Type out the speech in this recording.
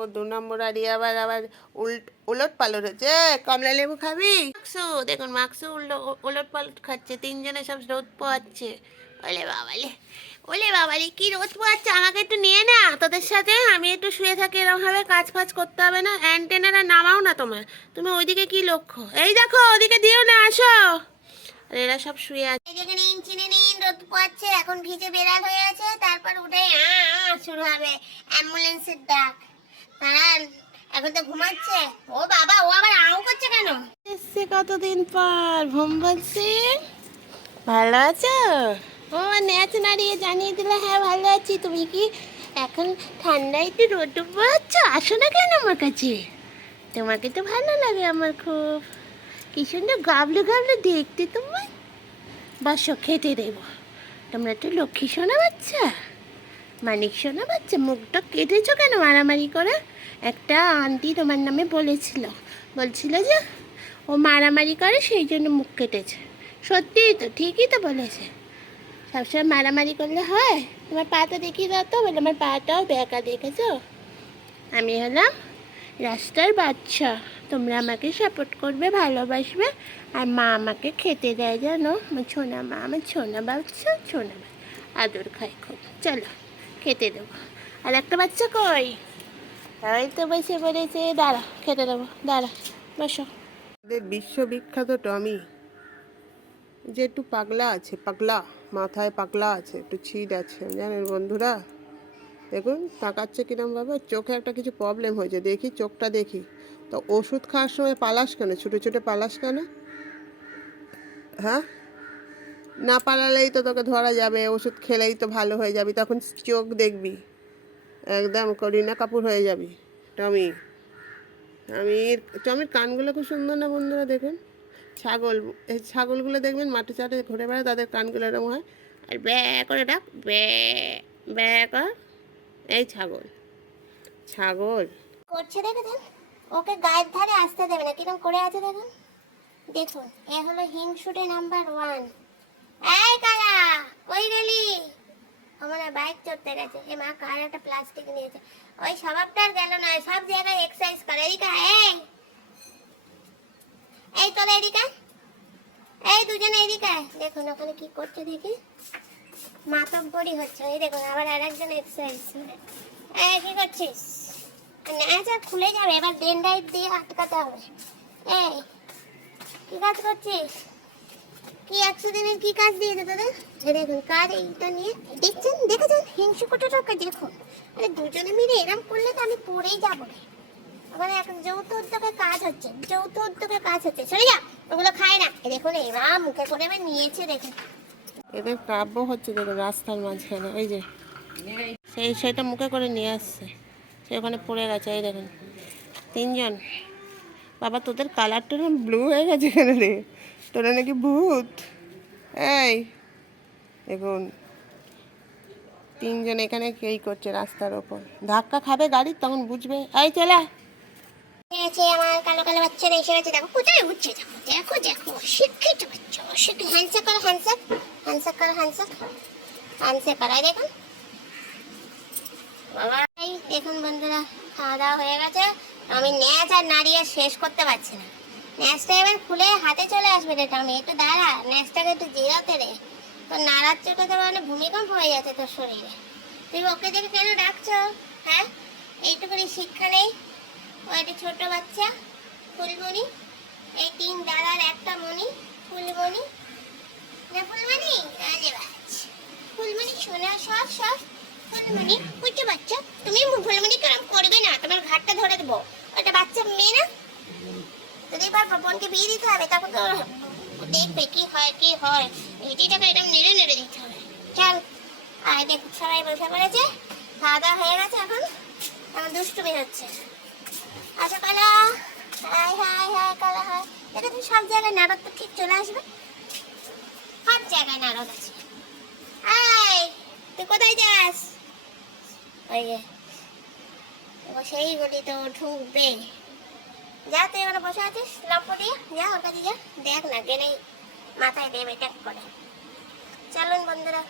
ও দু নম্বর আড়ি আবার আবার উল্ট উলট পালট হচ্ছে। কমলা লেবু খাবি? মাকসু দেখুন মাকসু উল্টো উলট পালট খাচ্ছে তিনজনে সব রোদ পোয়াচ্ছে। ওলে বাবালে ওলে বাবালে কি রোদ পোয়াচ্ছে? আমাকে একটু নিয়ে না তোদের সাথে। আমি একটু শুয়ে থাকি এরকমভাবে কাজ ফাজ করতে হবে না। অ্যান্টেনারা নামাও না তোমার। তুমি ওইদিকে কি লক্ষ্য? এই দেখো ওদিকে দিও না আসো। আর এরা সব শুয়ে আছে যেখানে নিন চিনে নিন রোদ পোয়াচ্ছে। এখন ভিজে বেড়াল হয়ে আছে তারপর উঠে শুরু হবে। অ্যাম্বুলেন্সের ডাক। এখন তো ও ও আবার আউ করছে কেন? পর ভালো আছো? ও ন্যাচ নাড়িয়ে জানিয়ে দিলে হ্যাঁ ভালো আছি। তুমি কি এখন ঠান্ডায় রোদ আসো না কেন আমার কাছে? তোমাকে তো ভালো লাগে আমার খুব। কি সুন্দর গাবলু গাবলু দেখতে তোমার। বসো, খেতে দেবো। তোমরা তো লক্ষ্মী শোনা বাচ্চা? মানিক শোনা বাচ্চা, মুখটা কেটেছো কেন মারামারি করে? একটা আন্টি তোমার নামে বলেছিল, বলছিল যে ও মারামারি করে, সেই জন্য মুখ কেটেছে। সত্যিই তো, ঠিকই তো বলেছে। সবসময় মারামারি করলে হয়? তোমার পাটা দেখিয়ে দাও তো, বলে আমার পাটাও বেঁকা দেখেছ? আমি হলাম রাস্তার বাচ্চা তোমরা আমাকে সাপোর্ট করবে, ভালোবাসবে, আর মা আমাকে খেতে দেয় জানো? আমার ছোনা মা, আমার ছোনা বাচ্চা ছোনা বাচ্চা আদর খাই খুব। চলো। খেতে দেবো। আর একটা বাচ্চা কই? ওই তো বসে পড়েছে। দাঁড়া, খেতে দেবো। দাঁড়া, বসো। বিশ্ববিখ্যাত টমি। যে একটু পাগলা আছে, পাগলা, মাথায় পাগলা আছে, একটু ছিট আছে, জানেন বন্ধুরা? দেখুন, তাকাচ্ছে কিরমভাবে চোখে একটা কিছু প্রবলেম হয়েছে। দেখি, চোখটা দেখি। তো ওষুধ খাওয়ার সময় পালাস কেন? ছোটো ছোটো পালাস কেন? হ্যাঁ? না পালালেই তো তোকে ধরা যাবে, ওষুধ খেলেই তো ভালো হয়ে যাবি, তখন চোখ দেখবি। একদম করিনা কাপুর হয়ে যাবি। টমি টমির টমির কানগুলো খুব সুন্দর না বন্ধুরা দেখুন? ছাগল, এই ছাগলগুলো দেখবেন মাঠে চাটে ঘুরে বেড়ায়, তাদের কানগুলো এরকম হয়, আর ব্যা করে ডাক, ব্যা ব্যা কর, এই ছাগল ছাগল। করছে দেখেছেন ওকে গায়ের ধারে আসতে দেবে না, কিরম করে আছে দেখুন। দেখুন, এ হলো হিংসুটে নাম্বার ওয়ান। এই কালা, কই গেলি? আমার বাইক চড়তে গেছে। এ মা, কার একটা প্লাস্টিক নিয়েছে? ওই স্বভাবটা আর গেল না সব জায়গায় এক্সারসাইজ করে। এদিকে এই। এই তোরা এদিকে এই দুজনে এদিকে দেখুন ওখানে কি করছে দেখি। মাতব্বরি হচ্ছে। এই দেখুন, আবার আর একজন এক্সারসাইজ এই, কি করছিস? না খুলে যাবে। এবার ডেন্ডাইট দিয়ে আটকাতে হবে। এই, কি কাজ করছিস? কি একশো দিনের কি কাজ দিয়েছে তোদের? এই দেখুন কাজ এইটা নিয়ে দেখছেন? দেখেছেন? হিংসু কোটাটাকে দেখুন আরে দুজনে মিলে এরম করলে তো আমি পড়েই যাব। ওখানে এখন যৌথ উদ্যোগে কাজ হচ্ছে, যৌথ উদ্যোগে কাজ হচ্ছে। সরে যা, ওগুলো খায় না। দেখুন এরা মুখে করে এবার নিয়েছে, দেখুন। এদের কাব্য হচ্ছে দেখো রাস্তার মাঝখানে, এই যে। সেই সেটা মুখে করে নিয়ে আসছে। সে ওখানে পড়ে গেছে, এই দেখুন। তিনজন। বাবা, তোদের কালারটা ব্লু হয়ে গেছে কেন রে? তোরা নাকি ভূত? এই, দেখুন, তিনজন এখানে কেই করছে রাস্তার ওপর। ধাক্কা খাবে গাড়ি, তখন বুঝবে। এই, চলা আমার কালো কালো দেখো, কোথায় দেখো দেখো দেখুন। বন্ধুরা, খাওয়া দাওয়া হয়ে গেছে। আমি ন্যাচ আর নাড়িয়ে শেষ করতে পারছি না। ন্যাচটা এবার খুলে হাতে চলে আসবে রে টমি একটু দাঁড়া, ন্যাচটাকে একটু জিরাতে রে। তো নাড়াচ্ছে ওটাতে মানে ভূমিকম্প হয়ে যাচ্ছে তোর শরীরে। তুই ওকে দেখে কেন ডাকছো? হ্যাঁ? এইটুকুনি শিক্ষা নেই। ও একটা ছোট বাচ্চা, ফুলমণি। এই তিন দাদার একটা মণি, ফুলমণি। না, ফুলমণি? আরে বাচ। ফুলমণি, শোনা সব সব ফুলমণি বুঝতে বাচ্চা, তুমি ফুলমণি কাম করবে না, তোমার ঘাটটা ধরে দেবো। ওটা বাচ্চা মেয়ে না? এবার বোনকে বিয়ে দিতে হবে, তখন তো দেখবে কি হয় কি হয়। এটিটাকে এরকম নেড়ে নেড়ে দিতে হবে। চল, আর দেখ, সবাই বসে পড়েছে। খাওয়া দাওয়া হয়ে গেছে এখন। এখন দুষ্টুমি হচ্ছে। আচ্ছা Kala. Hi hi hi, Kala, hi. এটা তুমি সব জায়গায় নারদ তো ঠিক চলে আসবে। সব জায়গায় নারদ আছে। হাই তুই কোথায় যাস? ওই সেই গলি তো, ঢুকবে। যা, তুই এখানে বসে আছিস? লম্প দিয়ে? যা ওর কাছে যা দেখ না, গেলেই মাথায় দেবে ট্যাক করে। চলুন বন্ধুরা।